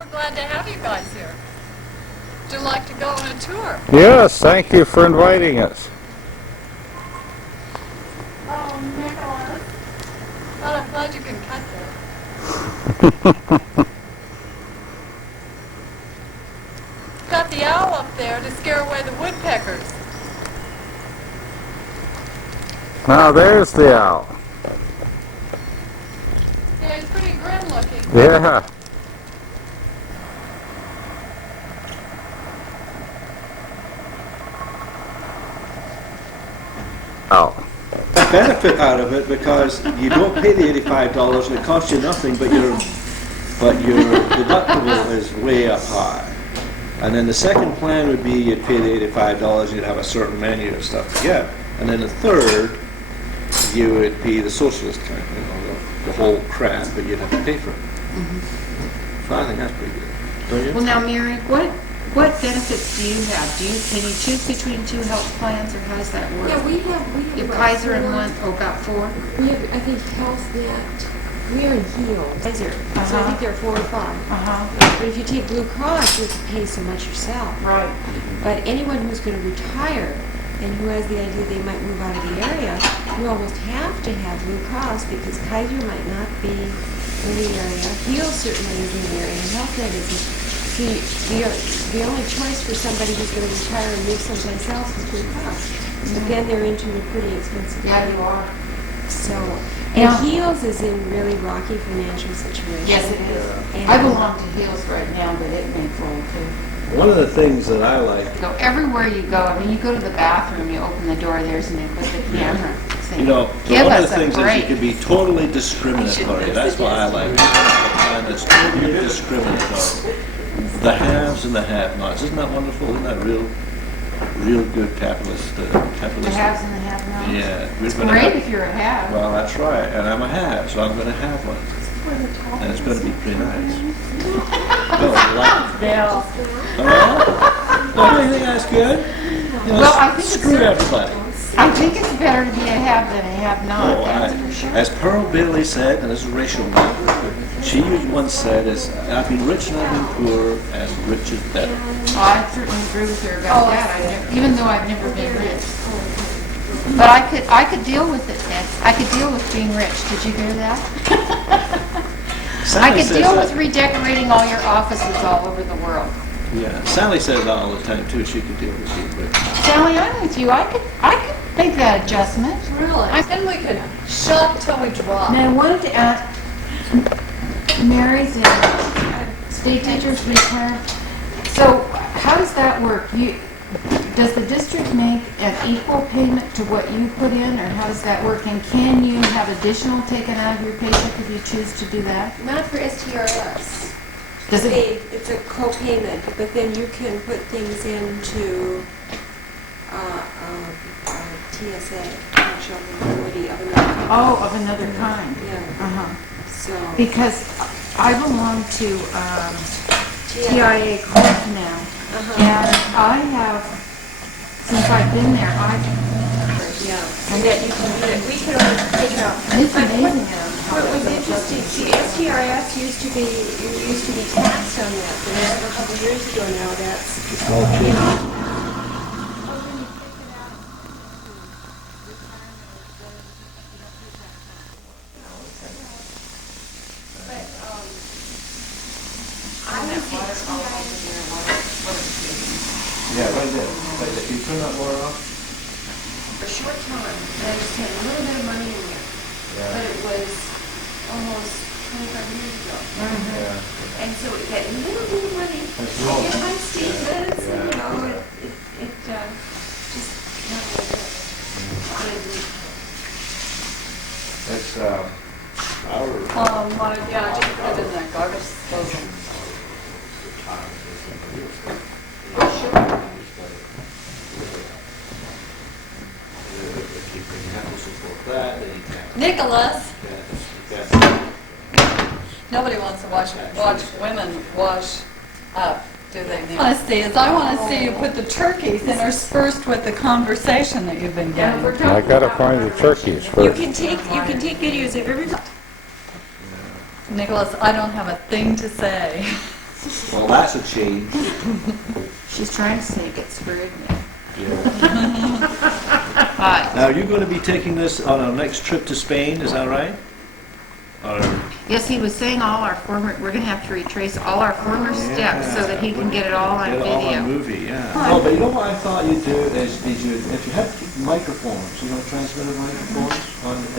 We're glad to have you guys here. Would you like to go on a tour? Yes, thank you for inviting us. Oh, Nicholas. Well, I'm glad you can cut that. Got the owl up there to scare away the woodpeckers. Now there's the owl. Yeah, he's pretty grim looking. Yeah. Oh. Benefit out of it because you don't pay the $85 and it costs you nothing, but your deductible is way up high. And then the second plan would be you'd pay the $85 and you'd have a certain menu of stuff to get. And then the third, you would be the socialist kind, the whole crap, but you'd have to pay for it. So I think that's pretty good. Don't you? Well, now, Mary, what benefits do you have? Can you choose between two health plans, or how does that work? Yeah, we have You have about Kaiser and four. one, got four? We have, I think, HealthNet. We are in Heal. Kaiser. So I think there are 4 or 5. But if you take Blue Cross, you have to pay so much yourself. Right. But anyone who's going to retire and who has the idea they might move out of the area, you almost have to have Blue Cross because Kaiser might not be in the area. Heal certainly is in the area, and HealthNet isn't. The only choice for somebody who's going to retire and move someplace else is Blue Cross. But then they're into a pretty expensive Yeah, area. you are. So, Now- and Heels is in really rocky financial situation. Yes, it is. And I belong to Heels right now, but it may fold too. One of the things that I like, So everywhere you go, I mean, you go to the bathroom, you open the door, there's Nick with the camera. saying, give one of us the a things is break. you can be totally discriminatory. That's what I like. And it's totally discriminatory. The haves and the have-nots. Isn't that wonderful? Isn't that real good capitalist? The haves and the have-nots. Yeah. It's great if you're a have. Well, that's right. And I'm a have, so I'm going to have one. And it's going to be pretty nice. Oh, you like it? Bill. Oh, do you think that's good? Well, I think screw everybody. I think it's better to be a have than a have-not, Oh, that's for sure. as Pearl Bailey said, and this is racial now, she once said, I've been rich and I've been poor, and rich is better. Oh, I certainly agree with her about that, even though I've never been rich. But I could deal with it, Nick. I could deal with being rich. Did you hear that? I Sally could says deal that- with redecorating all your offices all over the world. Yeah, Sally says that all the time too. She could deal with being rich. Sally, I'm with you. I could make that adjustment. Really? Then we could shop till we drop. Now, I wanted to ask, Mary's a state teacher's retire. So how does that work? Does the district make an equal payment to what you put in, or how does that work? And can you have additional taken out of your paycheck if you choose to do that? not for STRS. Does it? It's a co-payment, but then you can put things into TSA, financial annuity of another kind. Oh, of another kind. Yeah, Uh-huh. so. Because I belong to TIA Corp now, Uh-huh. and I have, since I've been there, Yeah, and that you can do it. We could always take out. it's amazing. What was interesting, see, STRS used to be taxed on that, but as of a couple of years ago now, that's. Yeah, right there. You turn that water off? For a short time, and I just had a little bit of money in there, but it was almost 25 years ago. Yeah. And so that little bit of money, That's I wrong. get my statements, and you know, it just not really good. That's our. Yeah, I just put it in that garbage disposal. Nicholas, nobody wants to watch women wash up, do they? I want to see you put the turkeys interspersed with the conversation that you've been getting. I gotta find the turkeys You first. can take videos of everybody. Nicholas, I don't have a thing to say. Well, that's a change. She's trying to say get screwed. Yeah. But Now, you're going to be taking this on our next trip to Spain, is that right? Or, yes, he was saying we're gonna have to retrace all our former steps so that he can get it all on get it all on video. movie, yeah. Oh, but you know what I thought you'd do is you, if you had microphones, you know, transmitter microphones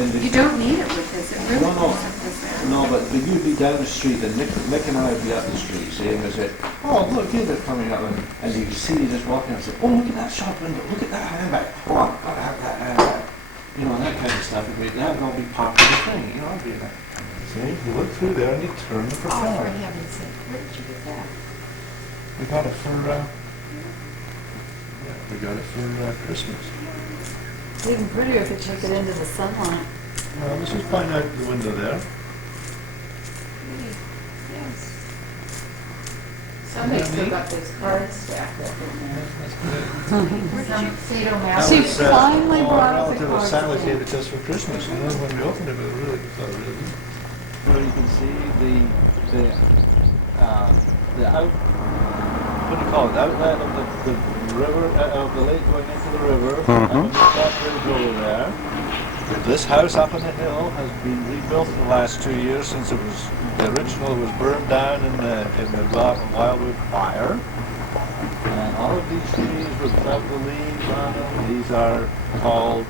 in the... You don't need it with this, it really No, no. goes up this end. No, but you'd be down the street, and Nick and I would be up the street, see, and we say, oh, look, here they're coming up, and you can see you just walking up and say, oh, look at that shop window, look at that handbag, oh, I've got to have that handbag. You know, that kind of stuff, that would all be part of the thing, you know, I'd be like, see, you look through there and you turn the Oh, for propeller. heaven's sake, where did you get that? We got it for, we got it for Christmas. It's even prettier if you took it into the sunlight. Well, let's just find out the window there. Yes. Somebody's still got those cards stacked up in there. Some say don't have. She finally brought us a relative of card Sally stand. gave it to us for Christmas, and then when we opened it, we thought it really good. Where you can see the out, what do you call it, outlet of the river, of the lake going into the river, and the top bridge over there. This house up on the hill has been rebuilt in the last 2 years since the original was burned down in the Wildwood fire. And all of these trees without the leaves on them, these are called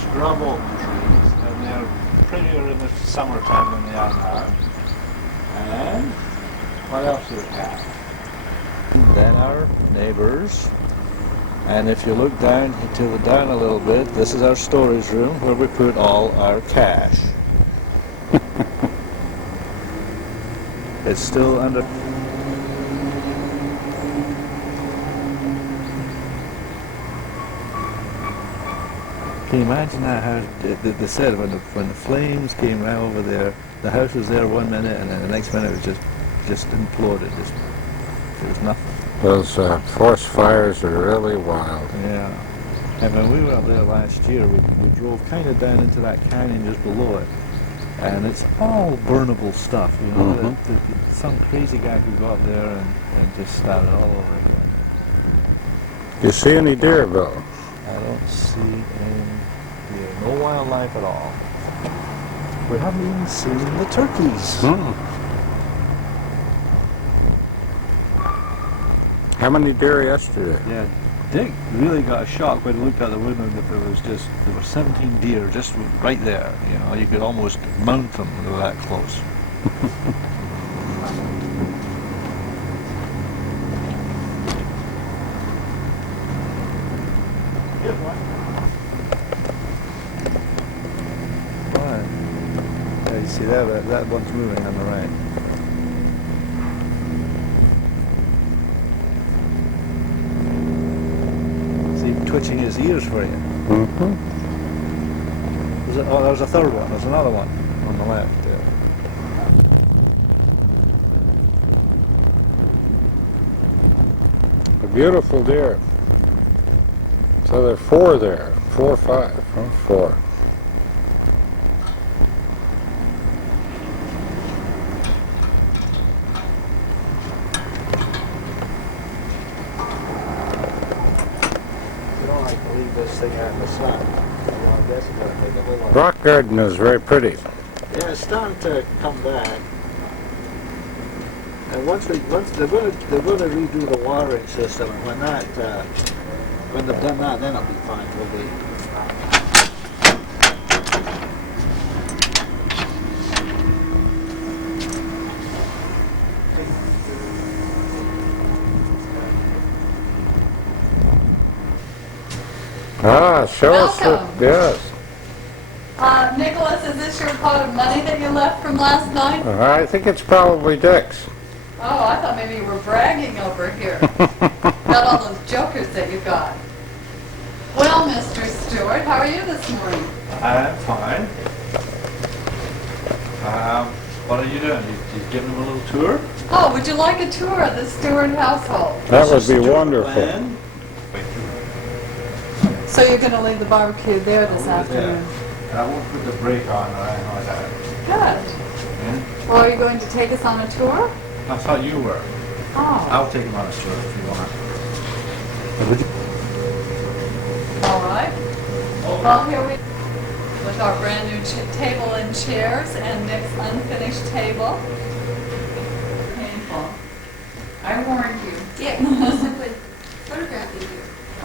scrub oak trees, and they're prettier in the summertime than they are now. And what else do we have? Then our neighbors. And if you look down a little bit, this is our storage room where we put all our cash. It's still under... Can you imagine that house? They said when the flames came right over there, the house was there 1 minute, and then the next minute it was just imploded. There was nothing. Those forest fires are really wild. Yeah. And when we were up there last year, we drove kind of down into that canyon just below it, and it's all burnable stuff. You know, some crazy guy could go up there and just start it all over again. You see any deer, Bill? I don't see any deer. No wildlife at all. We haven't even seen the turkeys. How many deer yesterday? Yeah, Dick really got a shock when he looked out the window and there were 17 deer just right there. You know, you could almost mount them. They were that close. Right. Yeah, you see that one's moving on the right. Twitching his ears for you. There's a third one. There's another one on the left there. A beautiful deer. So there are 4 there. 4 or 5. Huh? 4. This thing out in the sun. I guess it's going to take a little while. Rock garden is very pretty. Yeah, it's starting to come back. And once they're going to redo the watering system, and when they've done that, then it'll be fine. We'll be. Show us Welcome. yes. Nicholas, is this your pot of money that you left from last night? I think it's probably Dick's. Oh, I thought maybe you were bragging over here. Got all those jokers that you got. Well, Mr. Stewart, how are you this morning? I'm fine. What are you doing? You giving them a little tour? Oh, would you like a tour of the Stewart household? That would be Stewart wonderful. plan. So you're going to leave the barbecue there this afternoon? I won't put the brake on or anything like that. Good. Yeah? Well, are you going to take us on a tour? I thought you were. Oh, I'll take them on a stroke if you want. All right. Well, here we, with our brand new table and chairs and Nick's unfinished table. Painful. I warned you. Yeah, because it would photograph you.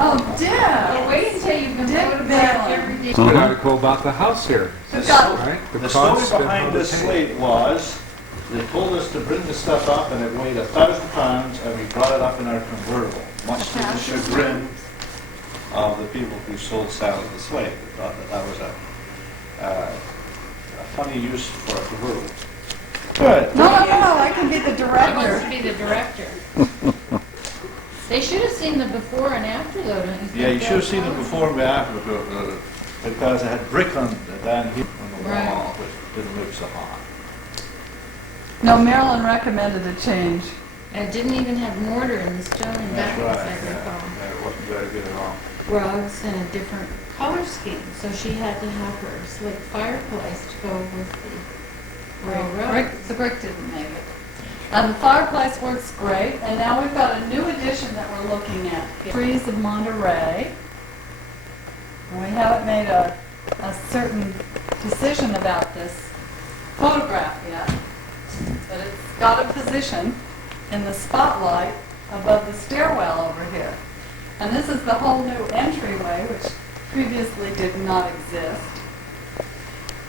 Oh, Dick! well, wait until you've been Dick photographed Balin. every day. Good article about the house here. We've got, Right? The story cost and behind how to this paint. slate was, they told us to bring the stuff up and it weighed 1,000 pounds and we brought it up in our convertible, much to the chagrin of the people who sold Sally the slate. They thought that that was a funny use for a convertible. Good. no, I can be the I wants director. to be the director. They should have seen the before and after though, don't you think? Yeah, you should have seen it before and after, because it had brick on down here on the Right. wall, which didn't look so hot. No, Marilyn recommended a change. It didn't even have mortar in the stone in That's that, right. as I recall. Yeah, it wasn't very good at all. Well, it's in a different color scheme, so she had to have her slate fireplace to go with the gray Brick, rug. the brick didn't make it. And the fireplace works great, and now we've got a new addition that we're looking at. Trees of Monterey. And we haven't made a certain decision about this photograph yet, but it's got a position in the spotlight above the stairwell over here. And this is the whole new entryway, which previously did not exist,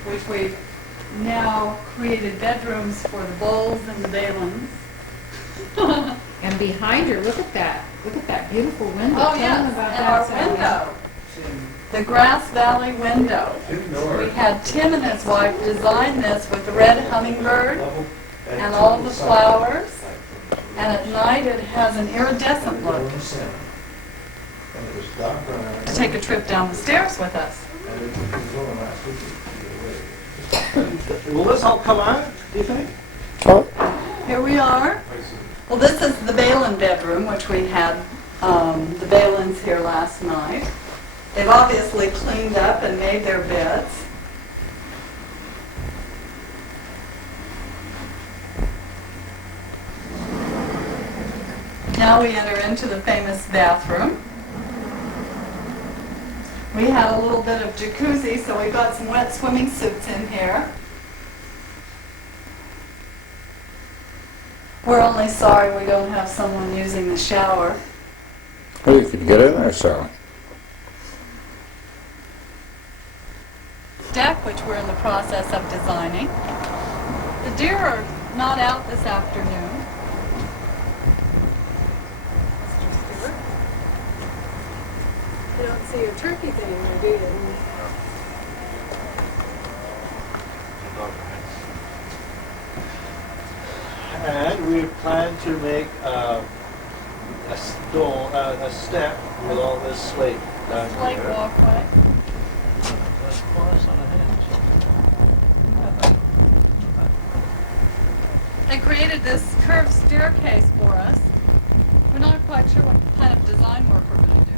which we've now created bedrooms for the Bulls and the Balins. And behind her, look at that beautiful window. Oh, Tell them yes, about and that, our Sally. window, the Grass Valley window. We had Tim and his wife design this with the red hummingbird and all the flowers, and at night it has an iridescent look. To take a trip down the stairs with us. Will this all come out, do you think? Oh, Here we are. Well, this is the Balin bedroom, which we had the Balins here last night. They've obviously cleaned up and made their beds. Now we enter into the famous bathroom. We had a little bit of jacuzzi, so we got some wet swimming suits in here. We're only sorry we don't have someone using the shower. well, you could get in there, Sally. Deck, which we're in the process of designing. The deer are not out this afternoon. Mr. Stewart? You don't see your turkeys anymore, do you? And we plan to make a step with all this slate down Slate here. walkway. That's close on a hinge. They created this curved staircase for us. We're not quite sure what kind of design work we're going to do.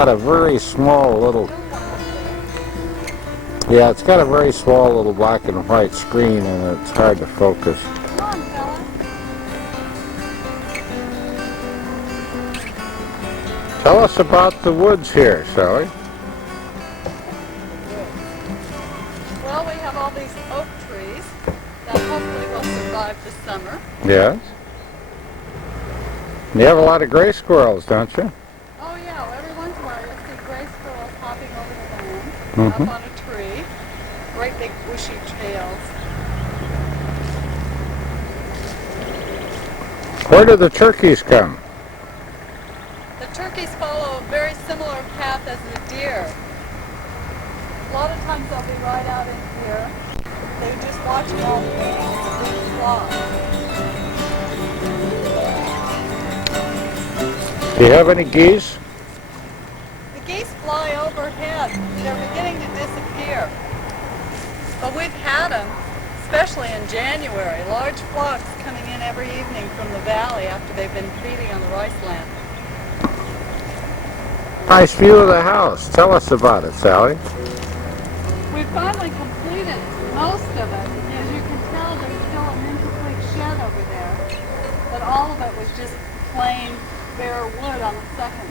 got a very small little, yeah, it's got a very small little black and white screen and it's hard to focus. Come on, fella. Tell us about the woods here, Sally. Well, we have all these oak trees that hopefully will survive the summer. Yes. You have a lot of gray squirrels, don't you? Oh yeah, every once in a while you'll see gray squirrels hopping over the land, Mhm. up on a tree. Great big bushy tails. Where do the turkeys come? The turkeys follow a very similar path as the deer. A lot of times they'll be right out in here. They're just watching all the big flocks. Do you have any geese? The geese fly overhead. They're beginning to disappear. But we've had them, especially in January, large flocks coming in every evening from the valley after they've been feeding on the rice land. Nice view of the house. Tell us about it, Sally. We finally completed most of it. As you can tell, there's still an incomplete shed over there. But all of it was just plain bare wood on the second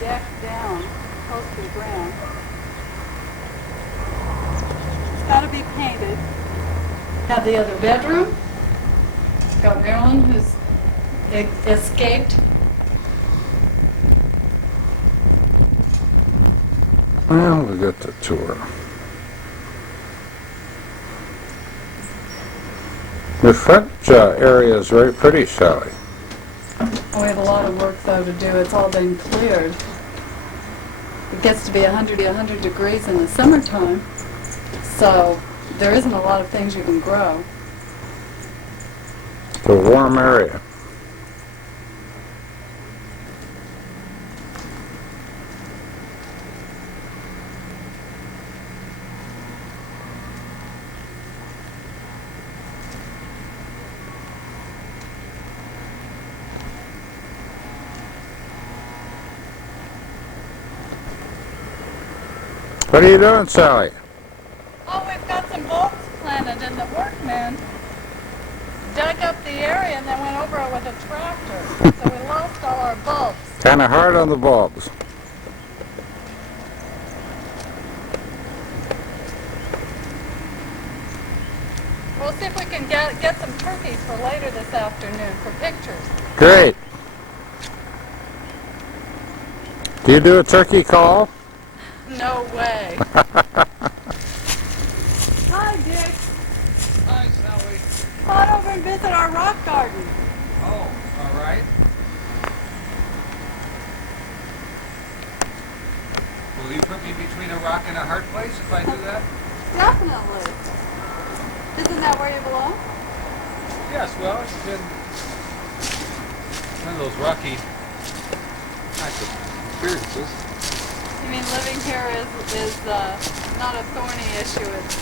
deck down, close to the ground. It's got to be painted. Have the other bedroom. Got Marilyn, who's escaped. Well, we got the tour. The front area is very pretty, Sally. We have a lot of work though to do. It's all been cleared. It gets to be 100 degrees in the summertime, so there isn't a lot of things you can grow. It's a warm area. What are you doing, Sally? Oh, we've got some bulbs planted, and the workmen dug up the area and then went over it with a tractor. So we lost all our bulbs. Kind of hard on the bulbs. We'll see if we can get some turkeys for later this afternoon for pictures. Great. Do you do a turkey call? No way. Hi, Dick. Hi, Sally. Come on over and visit our rock garden. Oh, all right. Will you put me between a rock and a hard place if I do that? Definitely. Isn't that where you belong? Yes, well, it's been one of those rocky types of experiences. You mean living here is not a thorny issue? It's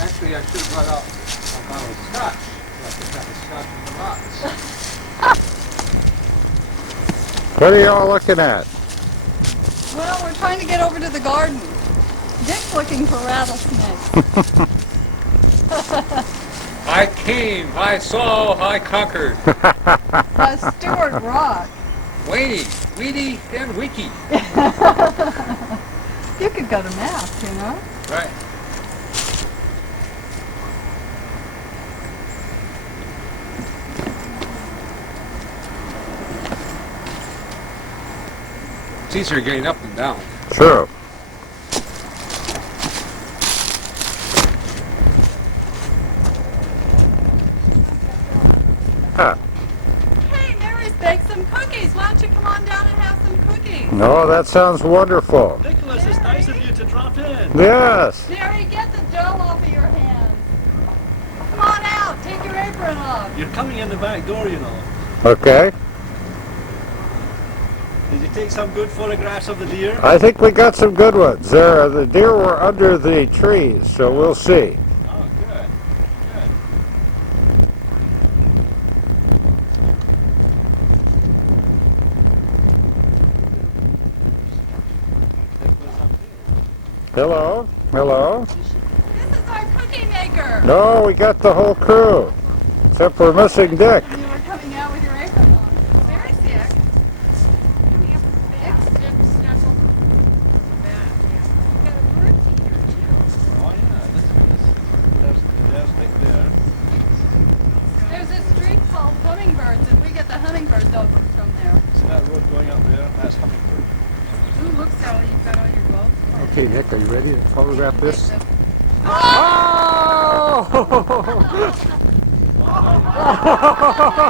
Actually, I should have brought out a bottle of scotch. I could have a scotch in the rocks. What are y'all looking at? well, we're trying to get over to the garden. Dick's looking for rattlesnakes. I came, I saw, I conquered. Stewart Rock. Weedy, and Wiki. You could go to Mass, you know. Right. It's easier getting up than down. Sure. Hey, Mary's baked some cookies. Why don't you come on down and have some cookies? No, that sounds wonderful. Nicholas, it's nice of you to drop in. Yes. Mary, get the dough off of your hands. Come on out. Take your apron off. You're coming in the back door, you know. Okay. Did you take some good photographs of the deer? I think we got some good ones. The deer were under the trees, so we'll see. Oh, good. Good. Hello? Hello? This is our cookie maker. No, we got the whole crew. Except we're missing Dick. You were coming out with your apron on. Very sick. Oh yeah, there's Nick there. There's a street called Hummingbirds, and we get the hummingbirds over from there. See that road going up there? That's Hummingbird. Ooh, look, Sally, you've got all your boats. Okay, Nick, are you ready to photograph this? Oh!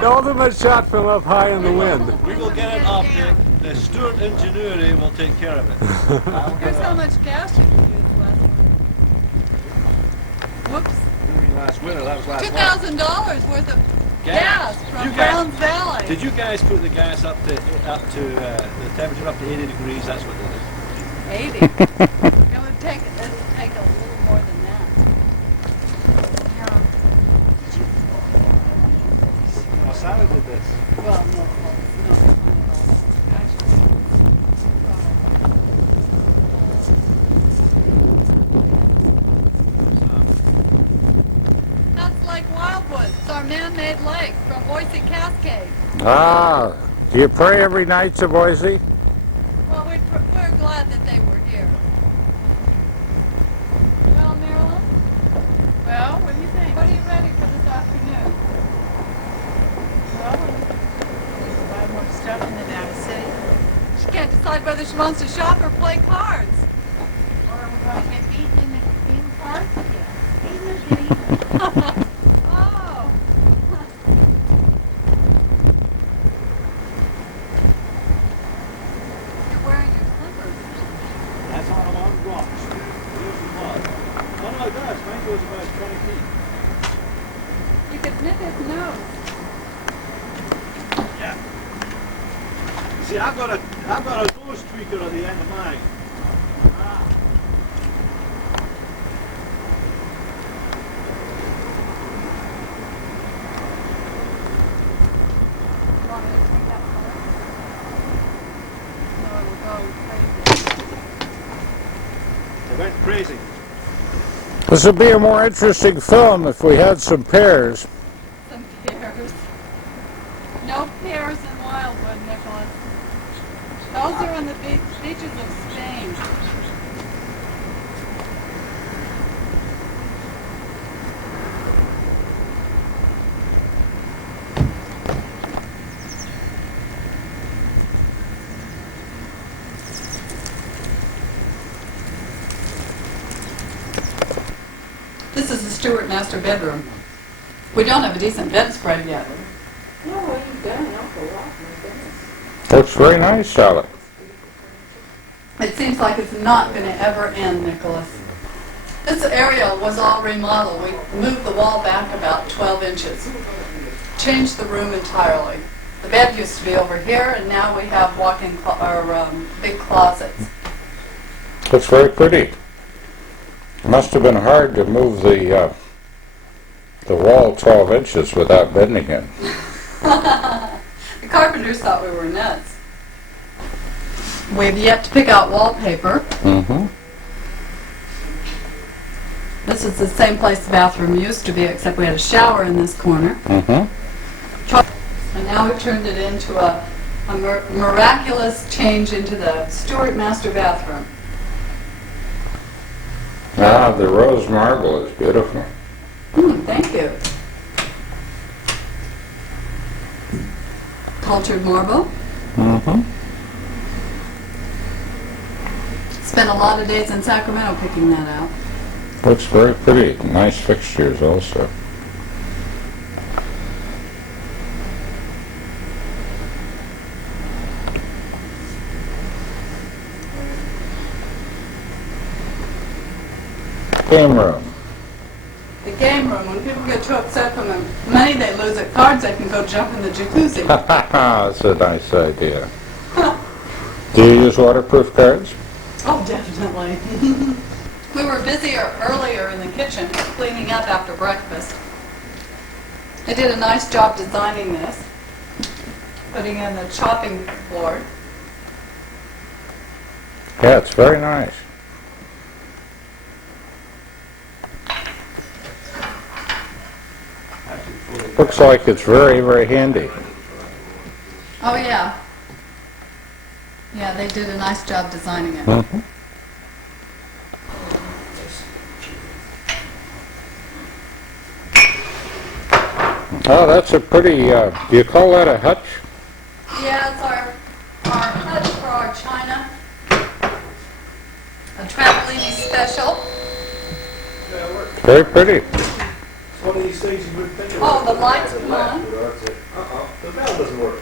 The ultimate shot from up high in the wind. We will get it up, Nick. The Stewart ingenuity will take care of it. Here's how much gas you can use last winter. Whoops. You mean last winter? That was last winter. $2,000 worth of gas from You guys- Browns Valley. Did you guys put the gas up to the temperature up to 80 degrees? That's what it is. 80. It would take a little more than that. Now Sally did this. Well, no, that's Lake Wildwood. It's our man-made lake from Boise Cascade. Ah, do you pray every night to Boise? Well, we're glad that they were here. Well, Marilyn? Well, what do you think? What are you ready for this afternoon? Well, we buy more stuff in the Nevada City. She can't decide whether she wants to shop or play cards. Or we're going to get beaten in the cards again. Oh. You're wearing your slippers. That's on a long rocks. Here's the mud. Oh no, it does. Mine goes about 20 feet. You could nip his nose. Yeah. See, I've got a nose tweaker at the end of mine. You want me to take that photo? No, it'll go crazy. It went crazy. This would be a more interesting film if we had some pears. Some pears. No pears in Wildwood, Nicholas. Those are on the beaches of Spain. This is the Stewart master bedroom. We don't have a decent bedspread yet. No, what have you done? An awful lot, my goodness. Looks very nice, Sally. It seems like it's not going to ever end, Nicholas. This area was all remodeled. We moved the wall back about 12 inches. Changed the room entirely. The bed used to be over here, and now we have walk-in big closets. Looks very pretty. Must have been hard to move the wall 12 inches without bending it. The carpenters thought we were nuts. We've yet to pick out wallpaper. Mm-hmm. This is the same place the bathroom used to be, except we had a shower in this corner. Mm-hmm. And now we've turned it into a miraculous change into the Stewart master bathroom. Ah, the rose marble is beautiful. Thank you. Cultured marble. Mm-hmm. Spent a lot of days in Sacramento picking that out. Looks very pretty. Nice fixtures also. Game room. The game room, when people get too upset from the money they lose at cards, they can go jump in the jacuzzi. That's a nice idea. Do you use waterproof cards? Oh, definitely. We were busier earlier in the kitchen, cleaning up after breakfast. I did a nice job designing this, putting in the chopping board. Yeah, it's very nice. Looks like it's very, very handy. Oh, yeah. Yeah, they did a nice job designing it. Mhm. Oh, that's a pretty, do you call that a hutch? Yeah, it's our hutch for our china. A Trampolini special. Very pretty. It's one of these things you would think Oh, about. the lights come on. The bell doesn't work.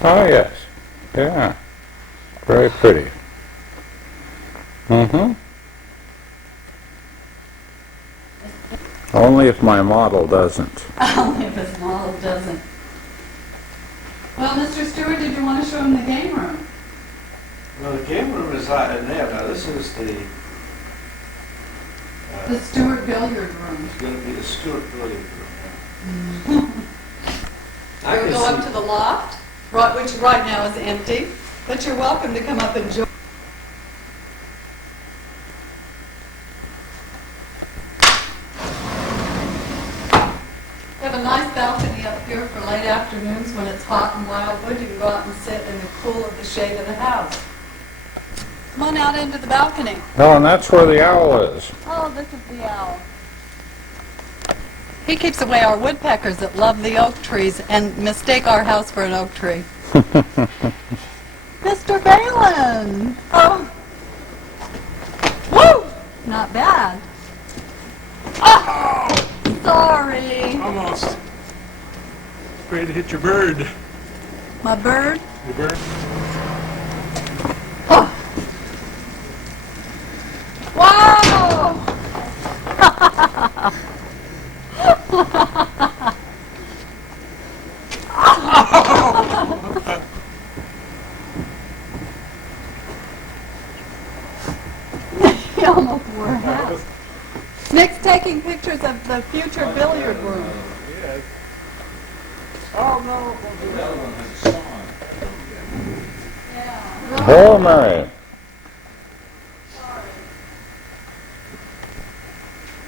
Oh, yes. Yeah. Very pretty. Mm-hmm. Only if my model doesn't. Only if his model doesn't. Well, Mr. Stewart, did you want to show him the game room? Well, the game room is out in there. Now, this is the... The Stewart billiard room. It's going to be the Stewart billiard room. We'll go up to the loft, which right now is empty, but you're welcome to come up and join. We have a nice balcony up here for late afternoons when it's hot in Wildwood. You can go out and sit in the cool of the shade of the house. Come on out into the balcony. Oh, and that's where the owl is. Oh, this is the owl. He keeps away our woodpeckers that love the oak trees and mistake our house for an oak tree. Mr. Balin! Oh! Woo! Not bad. Oh! Sorry. Almost. Afraid to hit your bird. My bird? Your bird? Oh! Wow! He almost wore a hat. Nick's taking pictures of the future billiard room. Oh, no. Yeah. Oh, Mary.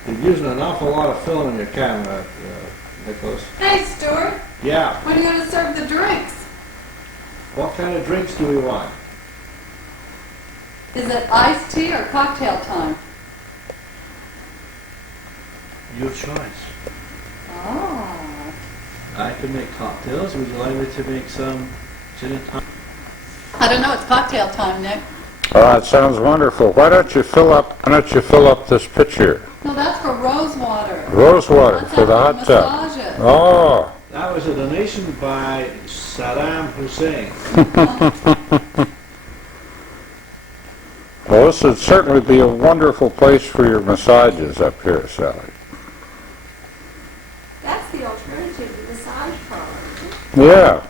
You're using an awful lot of film in your camera, Nicholas. Hey, Stuart, Yeah. when are you going to serve the drinks? What kind of drinks do we want? Is it iced tea or cocktail time? Your choice. Oh. I can make cocktails. Would you like me to make some gin and tonic? I don't know, it's cocktail time, Nick. Oh, that sounds wonderful. Why don't you fill up this pitcher? No, that's for rose water. Rose water That's for the how hot you tub. massage it. Oh. That was a donation by Saddam Hussein. Well, this would certainly be a wonderful place for your massages up here, Sally. That's the alternative to the massage parlor. Yeah.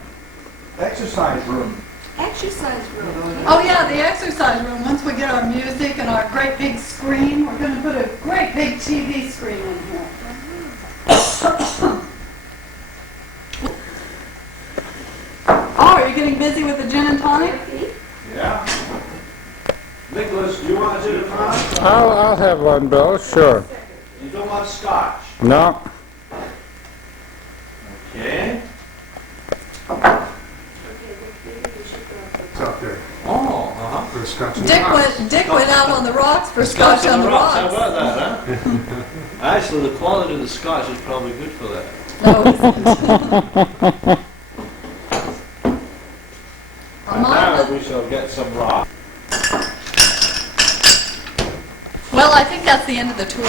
Exercise room. Exercise room. Oh yeah, the exercise room. Once we get our music and our great big screen, we're going to put a great big TV screen in here. Oh, are you getting busy with the gin and tonic? Yeah. Nicholas, do you want a gin and tonic? I'll have one, Bill, sure. You don't want scotch? No. Okay. It's up there. Oh, uh-huh. For scotch and Dick went out on the rocks for scotch on the How rocks. about that, huh? Actually, the quality of the scotch is probably good for that. No, it isn't. And now we shall get some rock. Well, I think that's the end of the tour.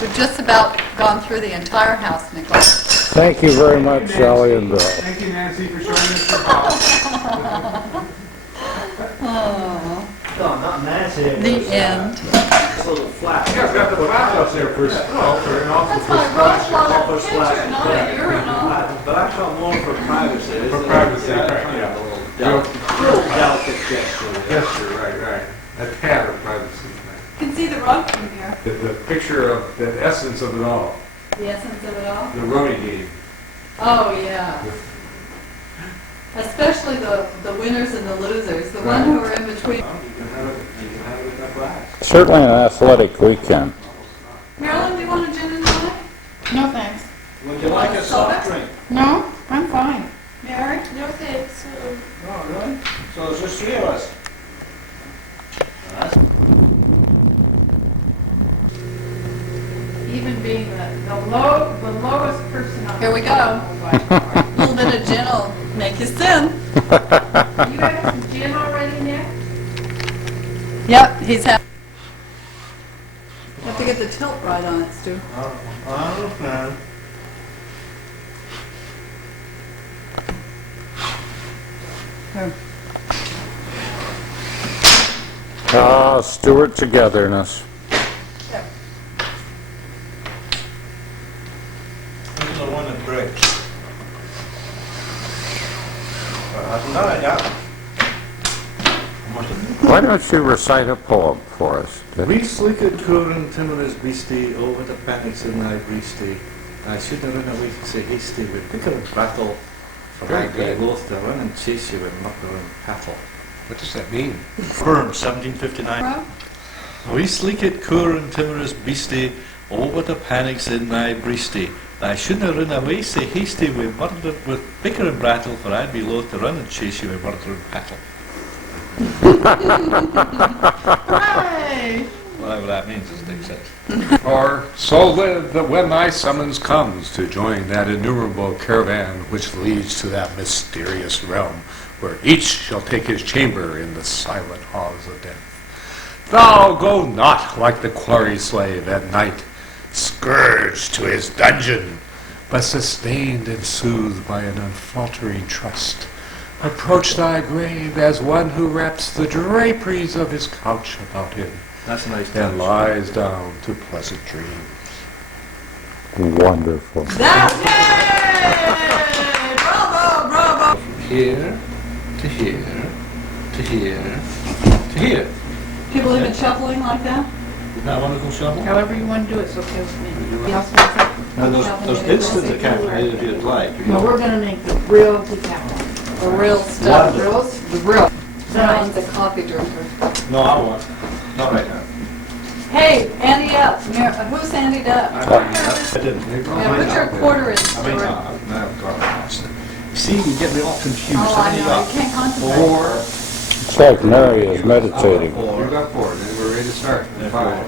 We've just about gone through the entire house, Nicholas. Thank you very much, Sally and Bill. Thank you, Nancy, for showing us your house. Oh, No, not Nancy. the end. It's a little flat. You guys got the flap up there for, and also That's for my splash. rose water for pitcher, splash. not a urinal. But I felt more for privacy. isn't it? privacy, Yeah, right, kind yeah. of a little delicate gesture. there. Gesture, right. A tad of privacy. You can see the rug from here. The picture of, the essence of it all. The essence of it all. The rummy game. Oh, yeah. Especially the winners and the losers, the one who are in between. You can have it in the glass. Certainly an athletic weekend. Marilyn, do you want No, thanks. Would you like a soft drink? No, I'm fine. Mary? No thanks. No, really? So there's just three of us. Even being the lowest person on. Here we go. A little bit of gin will make you sin. You got some gin already, Nick? Yep, he's happy. Have to get the tilt right on it, Stu. I understand. Ah, Stewart togetherness. This is the one that breaks. No, yeah. Why don't you recite a poem for us? We slicked current timorous beastie over the panics in thy breastie. I should have run away so hasty with picker and prattle, for Very I'd be good. loath to run and chase you with mucker and pattle. What does that mean? Firm, 1759. Rob? We slicked current timorous beastie over the panics in thy breastie. I shouldn't have run away so hasty with picker and brattle, for I'd be loath to run and chase you with murder and pattle. Hooray! Whatever that means, as Dick says. Or, so live that when thy summons comes to join that innumerable caravan which leads to that mysterious realm, where each shall take his chamber in the silent halls of death. Thou go not like the quarry slave at night, scourged to his dungeon, but sustained and soothed by an unfaltering trust. Approach thy grave as one who wraps the draperies of his couch about him, That's a nice and lies down to pleasant dreams. Wonderful. That, yay! Bravo, bravo! From here to here to here to here. Do you believe in shuffling like that? Now, want to go shovel? However you want to do it's okay with me. Now, those instants that can't be made if you'd like. No, we're gonna make the real decaf. The real stuff. The real. Sounds a coffee drinker. No, I won't. Not right now. Hey, Andy up. Who's Andy up? I didn't. Yeah, put your quarter in, I mean, Stuart. no, God. See, you get me all confused. Oh, I know, you can't concentrate. Four. It's like Mary is meditating. Four. You got four, then we're ready to start. Then Five.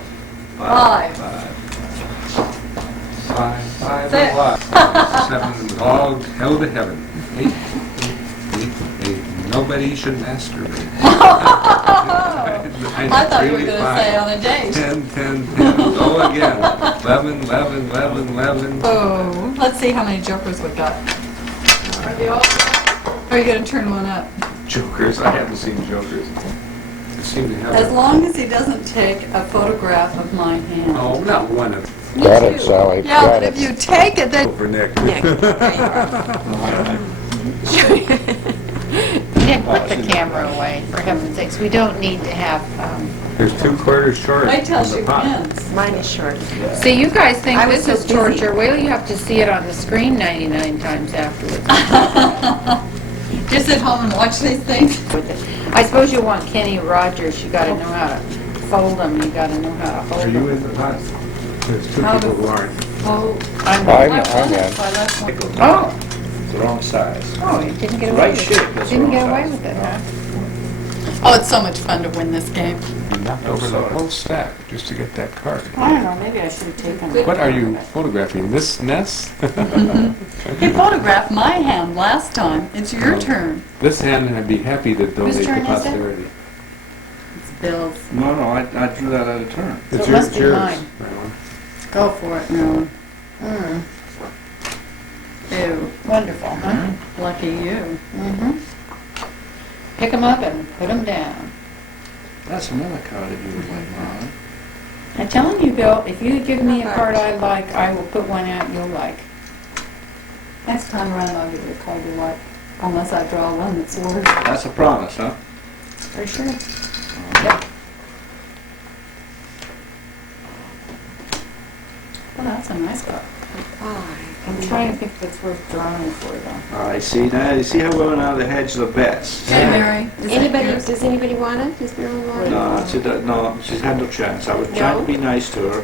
Five. Five Six. and five. Seven, all hell to heaven. Eight. Nobody should masturbate. I thought you were going to say on a date. 10, 10, 10. Go again. 11, 11, 11, 11. Oh, let's see how many jokers we got. Are they all? Or are you going to turn one up? Jokers. I haven't seen jokers. I seem to have. As long as he doesn't take a photograph of my hand. Oh, not one of Me Got it, too. Sally, Yeah, got but it. if you take it, then over Nick. Nick, there you are. Nick, put the camera away, for heaven's sakes. We don't need to have, There's 2 quarters short. wait till of the she pot. wins. Mine is short. see, you guys think I was this so is busy. torture. Wait till you have to see it on the screen 99 times afterwards. Just sit home and watch these things. I suppose you want Kenny Rogers, you gotta know how to fold them, you gotta know how to hold Are them. you in the pot? There's 2 How people to- who aren't. Oh, I'm I in. won it, so I left one. Oh, It's the wrong size. oh, you didn't get away Right with shape, it. that's Didn't the get wrong away size. with it, huh? Oh, it's so much fun to win this game. You knocked over the whole stack just to get that card. I don't know, maybe I should have taken it. What are you photographing? This nest? He photographed my hand last time. It's your turn. This hand, I'd be happy to donate Whose to turn is it? posterity. It's Bill's. No, I drew that out of turn. So It's it must be yours. mine. Marilyn. Go for it, Marilyn. Mm, Ew, wonderful, huh? lucky you. Mm-hmm. Pick them up and put them down. That's another card that you would like, Marlon. I'm telling you, Bill, if you give me a card I like, I will put one out you'll like. Next time around, I'll give you a card you like, unless I draw one that's worse. That's a promise, huh? For sure. Yep. Well, that's a nice card. Five. I'm trying to think what's worth drawing for them. All right, see, now you see how we're on the hedge of the bets. Okay, Mary. is that Anybody, yours? does anybody want it? Does Marilyn want it? No, she's had no chance. I was trying to be nice to her.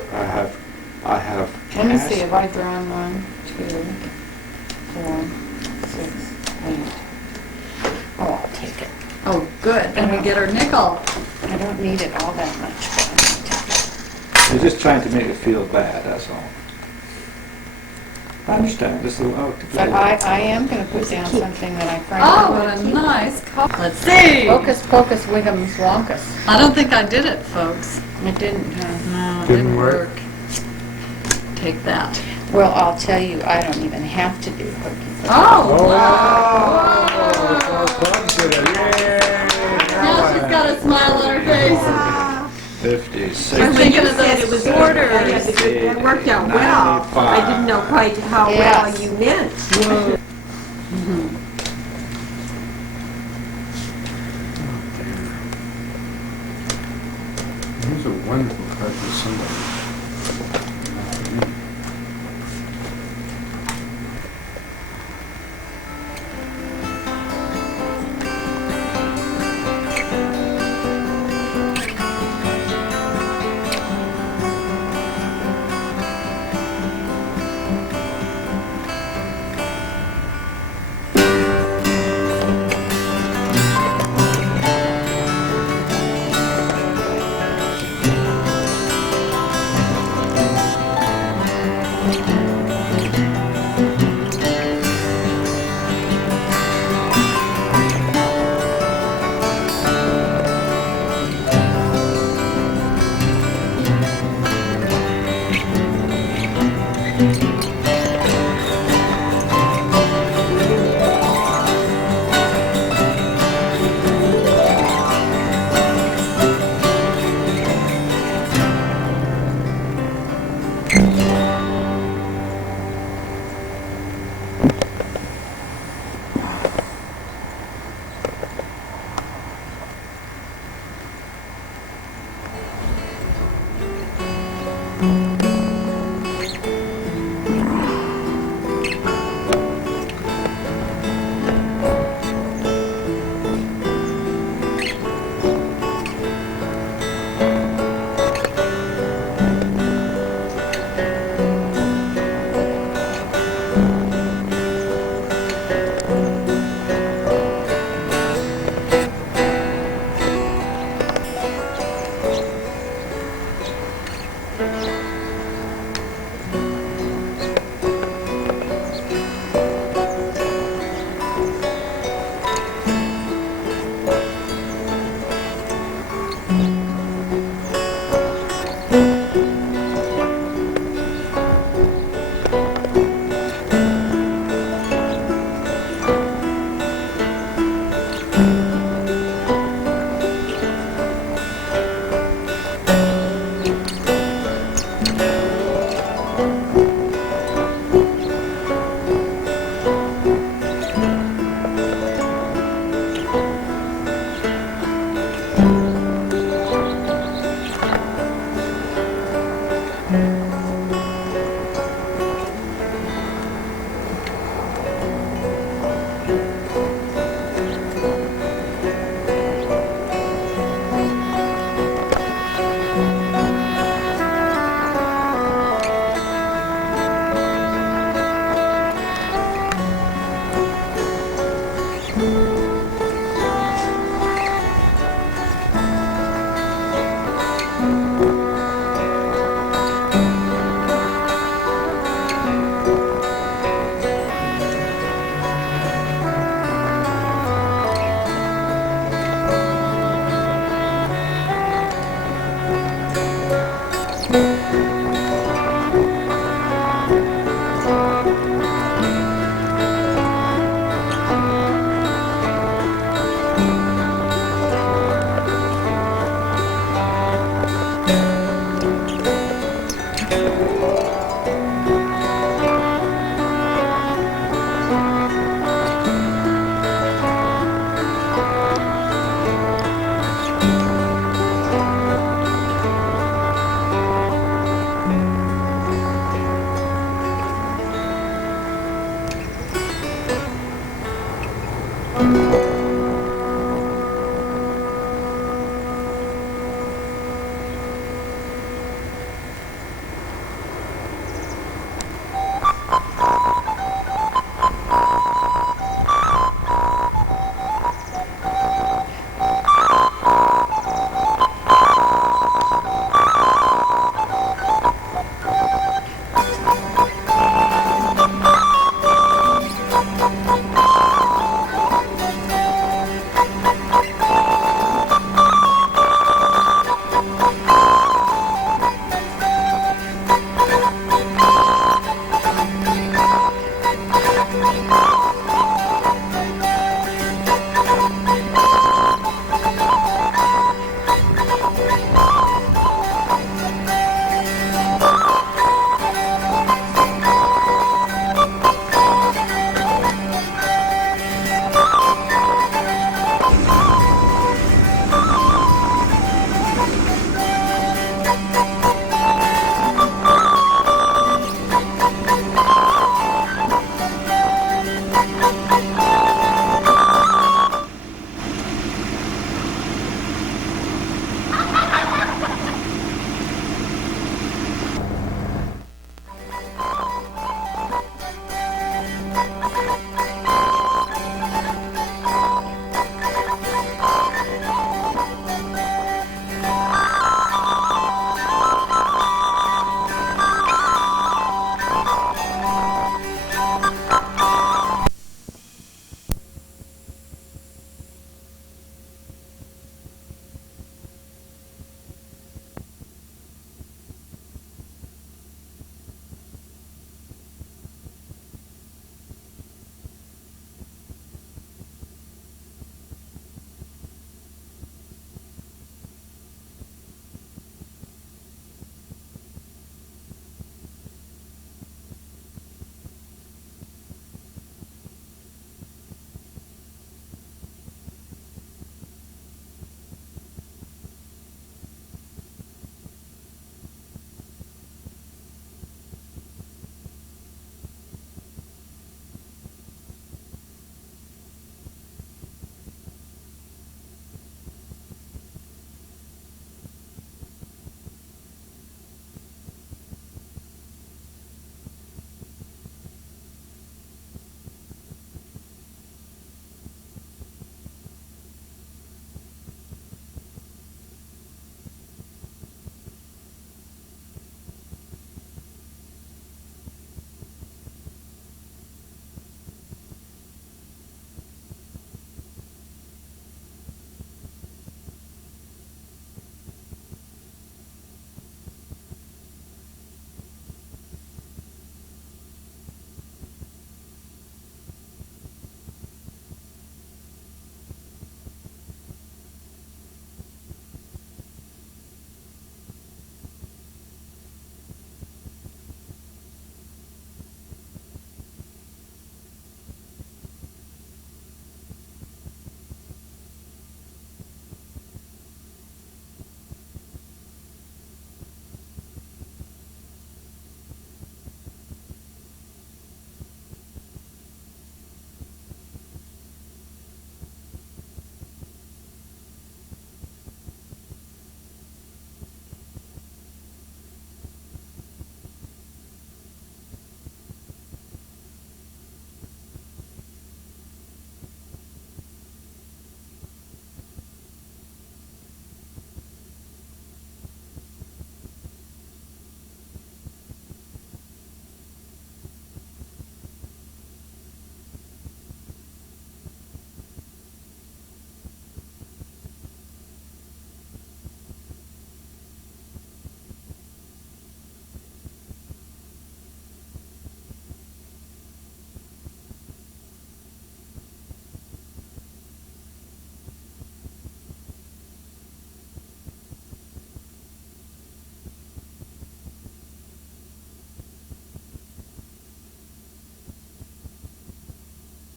I have Let me cast. see, have I drawn 1, 2, 4, 6, 8. Oh, I'll take it. Oh, good, and we get our nickel. I don't need it all that much, but I'll take it. You're just trying to make it feel bad, that's all. I understand, just a little. But I am gonna put down something that I Oh, frankly... what a nice cup. Let's see. Hocus pocus wiggums wonkus. I don't think I did it, folks. It didn't, huh? No, it Didn't didn't work. work. Take that. Well, I'll tell you, I don't even have to do hocus pocus. Oh, Oh, wow. Bob's did it. Now she's got a smile on her face. 56. I'm thinking of Said it those was orders. It worked out well. I didn't know quite how well Yes. you meant. These are wonderful cards for somebody.